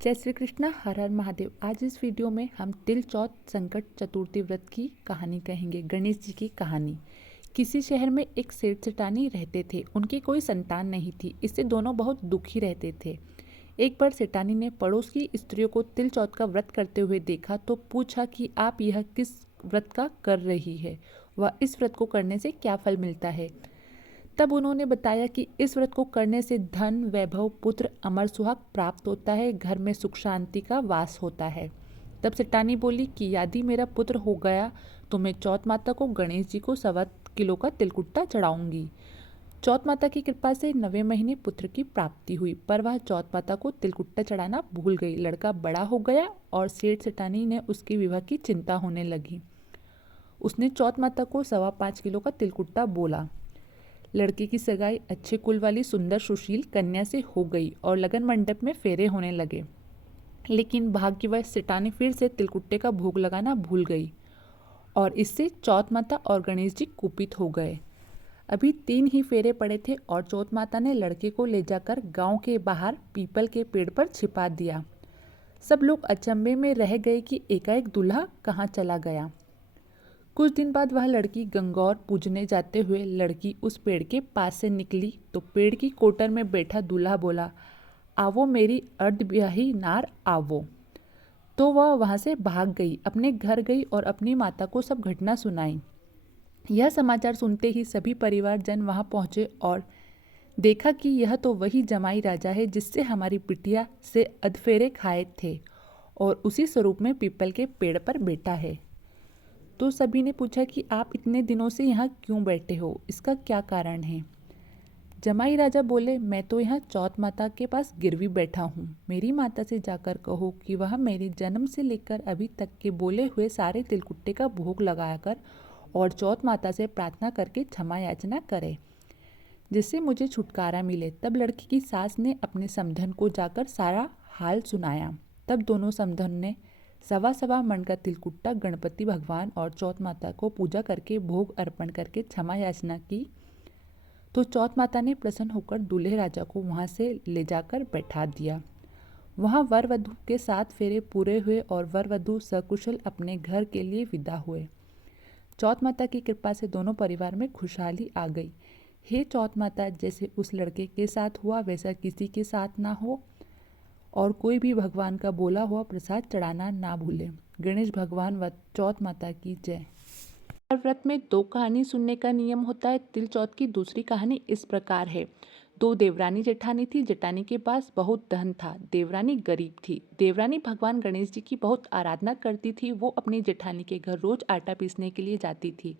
जय श्री कृष्णा, हर हर महादेव। आज इस वीडियो में हम तिल चौथ संकट चतुर्थी व्रत की कहानी कहेंगे। गणेश जी की कहानी। किसी शहर में एक सेठ सेठानी रहते थे। उनकी कोई संतान नहीं थी। इससे दोनों बहुत दुखी रहते थे। एक बार सेठानी ने पड़ोस की स्त्रियों को तिल चौथ का व्रत करते हुए देखा तो पूछा कि आप यह किस व्रत का कर रही है, वह इस व्रत को करने से क्या फल मिलता है। तब उन्होंने बताया कि इस व्रत को करने से धन, वैभव, पुत्र, अमर सुहाग प्राप्त होता है, घर में सुख शांति का वास होता है। तब सेठानी बोली कि यदि मेरा पुत्र हो गया तो मैं चौथ माता को गणेश जी को 1.25 किलो का तिलकुट्टा चढ़ाऊंगी। चौथ माता की कृपा से 9वें महीने पुत्र की प्राप्ति हुई, पर वह चौथ माता को तिलकुट्टा चढ़ाना भूल गई। लड़का बड़ा हो गया और सेठ सेठानी ने उसके विवाह की चिंता होने लगी। उसने चौथ माता को 5.25 किलो का तिलकुट्टा बोला। लड़के की सगाई अच्छे कुल वाली सुंदर सुशील कन्या से हो गई और लगन मंडप में फेरे होने लगे। लेकिन भाग्यवश सेठानी फिर से तिलकुट्टे का भोग लगाना भूल गई और इससे चौथ माता और गणेश जी कुपित हो गए। अभी 3 ही फेरे पड़े थे और चौथ माता ने लड़के को ले जाकर गांव के बाहर पीपल के पेड़ पर छिपा दिया। सब लोग अचंभे में रह गए कि एकाएक दूल्हा कहाँ चला गया। कुछ दिन बाद वह लड़की गंगौर पूजने जाते हुए लड़की उस पेड़ के पास से निकली तो पेड़ की कोटर में बैठा दूल्हा बोला, आवो मेरी अर्धब्याही नार आवो। तो वह वहाँ से भाग गई, अपने घर गई और अपनी माता को सब घटना सुनाई। यह समाचार सुनते ही सभी परिवारजन वहाँ पहुँचे और देखा कि यह तो वही जमाई राजा है जिससे हमारी बिटिया से अधफेरे खाए थे और उसी स्वरूप में पीपल के पेड़ पर बैठा है। तो सभी ने पूछा कि आप इतने दिनों से यहाँ क्यों बैठे हो, इसका क्या कारण है। जमाई राजा बोले, मैं तो यहाँ चौथ माता के पास गिरवी बैठा हूँ। मेरी माता से जाकर कहो कि वह मेरे जन्म से लेकर अभी तक के बोले हुए सारे तिलकुट्टे का भोग लगाकर और चौथ माता से प्रार्थना करके क्षमा याचना करे, जिससे मुझे छुटकारा मिले। तब लड़की की सास ने अपने समधन को जाकर सारा हाल सुनाया। तब दोनों समधन ने 1.25 मन का तिलकुट्टा गणपति भगवान और चौथ माता को पूजा करके भोग अर्पण करके क्षमा याचना की। तो चौथ माता ने प्रसन्न होकर दूल्हे राजा को वहाँ से ले जाकर बैठा दिया। वहाँ वर वधू के 7 फेरे पूरे हुए और वर वधू सकुशल अपने घर के लिए विदा हुए। चौथ माता की कृपा से दोनों परिवार में खुशहाली आ गई। हे चौथ माता, जैसे उस लड़के के साथ हुआ वैसा किसी के साथ ना हो और कोई भी भगवान का बोला हुआ प्रसाद चढ़ाना ना भूले। गणेश भगवान व चौथ माता की जय। हर व्रत में 2 कहानी सुनने का नियम होता है। तिल चौथ की दूसरी कहानी इस प्रकार है। 2 देवरानी जेठानी थी। जेठानी के पास बहुत धन था। देवरानी गरीब थी। देवरानी भगवान गणेश जी की बहुत आराधना करती थी। वो अपनी जेठानी के घर रोज आटा पीसने के लिए जाती थी।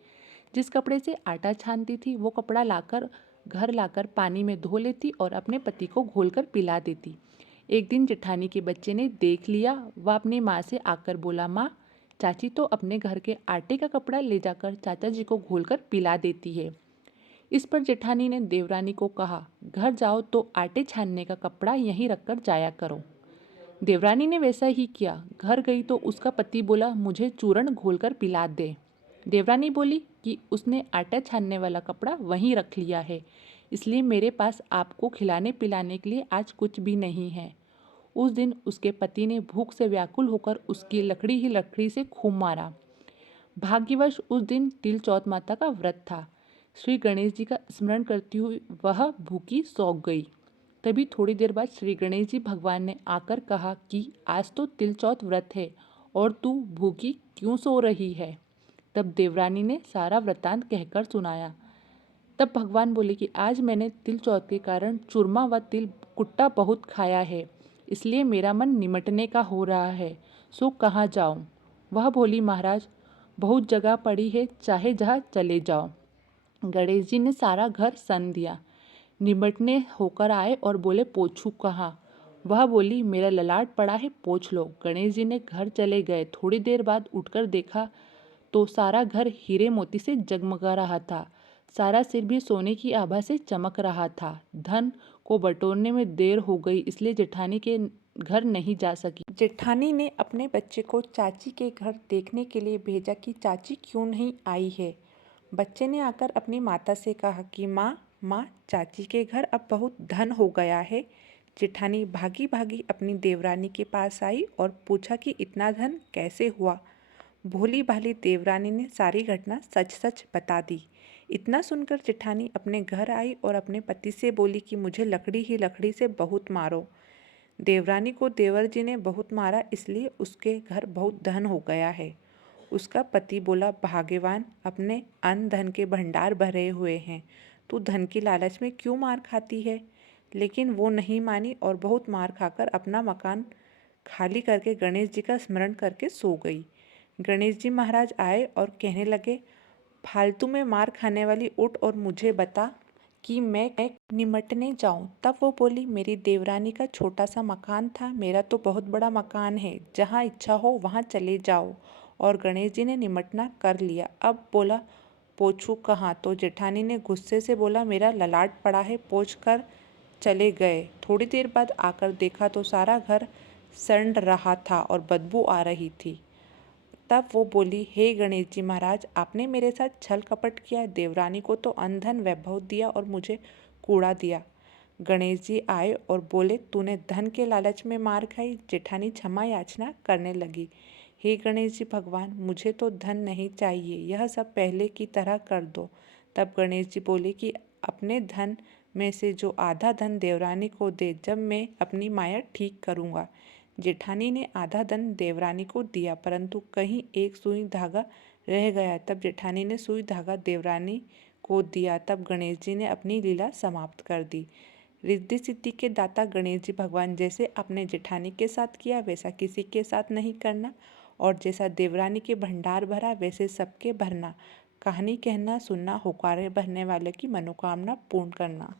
जिस कपड़े से आटा छानती थी वो कपड़ा घर लाकर पानी में धो लेती और अपने पति को घोलकर पिला देती। एक दिन जेठानी के बच्चे ने देख लिया। वह अपनी माँ से आकर बोला, माँ, चाची तो अपने घर के आटे का कपड़ा ले जाकर चाचा जी को घोलकर पिला देती है। इस पर जेठानी ने देवरानी को कहा, घर जाओ तो आटे छानने का कपड़ा यहीं रखकर जाया करो। देवरानी ने वैसा ही किया। घर गई तो उसका पति बोला, मुझे चूर्ण घोलकर पिला दे। देवरानी बोली कि उसने आटा छानने वाला कपड़ा वहीं रख लिया है, इसलिए मेरे पास आपको खिलाने पिलाने के लिए आज कुछ भी नहीं है। उस दिन उसके पति ने भूख से व्याकुल होकर उसकी लकड़ी ही लकड़ी से खूब मारा। भाग्यवश उस दिन तिल चौथ माता का व्रत था। श्री गणेश जी का स्मरण करती हुई वह भूखी सो गई। तभी थोड़ी देर बाद श्री गणेश जी भगवान ने आकर कहा कि आज तो तिल चौथ व्रत है और तू भूखी क्यों सो रही है। तब देवरानी ने सारा वृतांत कहकर सुनाया। तब भगवान बोले कि आज मैंने तिल चौथ के कारण चूरमा व तिल कुट्टा बहुत खाया है, इसलिए मेरा मन निमटने का हो रहा है, सो कहाँ जाऊँ। वह बोली, महाराज, बहुत जगह पड़ी है, चाहे जहाँ चले जाओ। गणेश जी ने सारा घर सन दिया। निमटने होकर आए और बोले, पोछू कहाँ। वह बोली, मेरा ललाट पड़ा है, पोछ लो। गणेश जी ने घर चले गए। थोड़ी देर बाद उठकर देखा तो सारा घर हीरे मोती से जगमगा रहा था। सारा सिर भी सोने की आभा से चमक रहा था। धन को बटोरने में देर हो गई, इसलिए जेठानी के घर नहीं जा सकी। जेठानी ने अपने बच्चे को चाची के घर देखने के लिए भेजा कि चाची क्यों नहीं आई है। बच्चे ने आकर अपनी माता से कहा कि माँ, चाची के घर अब बहुत धन हो गया है, जेठानी भागी भागी अपनी देवरानी के पास आई और पूछा कि इतना धन कैसे हुआ। भोली भाली देवरानी ने सारी घटना सच सच बता दी। इतना सुनकर जेठानी अपने घर आई और अपने पति से बोली कि मुझे लकड़ी ही लकड़ी से बहुत मारो। देवरानी को देवर जी ने बहुत मारा, इसलिए उसके घर बहुत धन हो गया है। उसका पति बोला, भाग्यवान, अपने अन्न धन के भंडार भरे हुए हैं, तू धन की लालच में क्यों मार खाती है। लेकिन वो नहीं मानी और बहुत मार खाकर अपना मकान खाली करके गणेश जी का स्मरण करके सो गई। गणेश जी महाराज आए और कहने लगे, फालतू में मार खाने वाली, उठ और मुझे बता कि मैं निमटने जाऊं। तब वो बोली, मेरी देवरानी का छोटा सा मकान था, मेरा तो बहुत बड़ा मकान है, जहाँ इच्छा हो वहाँ चले जाओ। और गणेश जी ने निमटना कर लिया। अब बोला, पोछू कहाँ। तो जेठानी ने गुस्से से बोला, मेरा ललाट पड़ा है, पोंछ कर चले गए। थोड़ी देर बाद आकर देखा तो सारा घर सड़ रहा था और बदबू आ रही थी। तब वो बोली, हे गणेश जी महाराज, आपने मेरे साथ छल कपट किया, देवरानी को तो अन्न धन वैभव दिया और मुझे कूड़ा दिया। गणेश जी आए और बोले, तूने धन के लालच में मार खाई। जेठानी क्षमा याचना करने लगी, हे गणेश जी भगवान, मुझे तो धन नहीं चाहिए, यह सब पहले की तरह कर दो। तब गणेश जी बोले कि अपने धन में से जो आधा धन देवरानी को दे, जब मैं अपनी माया ठीक करूँगा। जेठानी ने आधा धन देवरानी को दिया, परंतु कहीं एक सुई धागा रह गया। तब जेठानी ने सुई धागा देवरानी को दिया। तब गणेश जी ने अपनी लीला समाप्त कर दी। रिद्धि सिद्धि के दाता गणेश जी भगवान, जैसे अपने जेठानी के साथ किया वैसा किसी के साथ नहीं करना, और जैसा देवरानी के भंडार भरा वैसे सबके भरना। कहानी कहना, सुनना, होकारे भरने वाले की मनोकामना पूर्ण करना।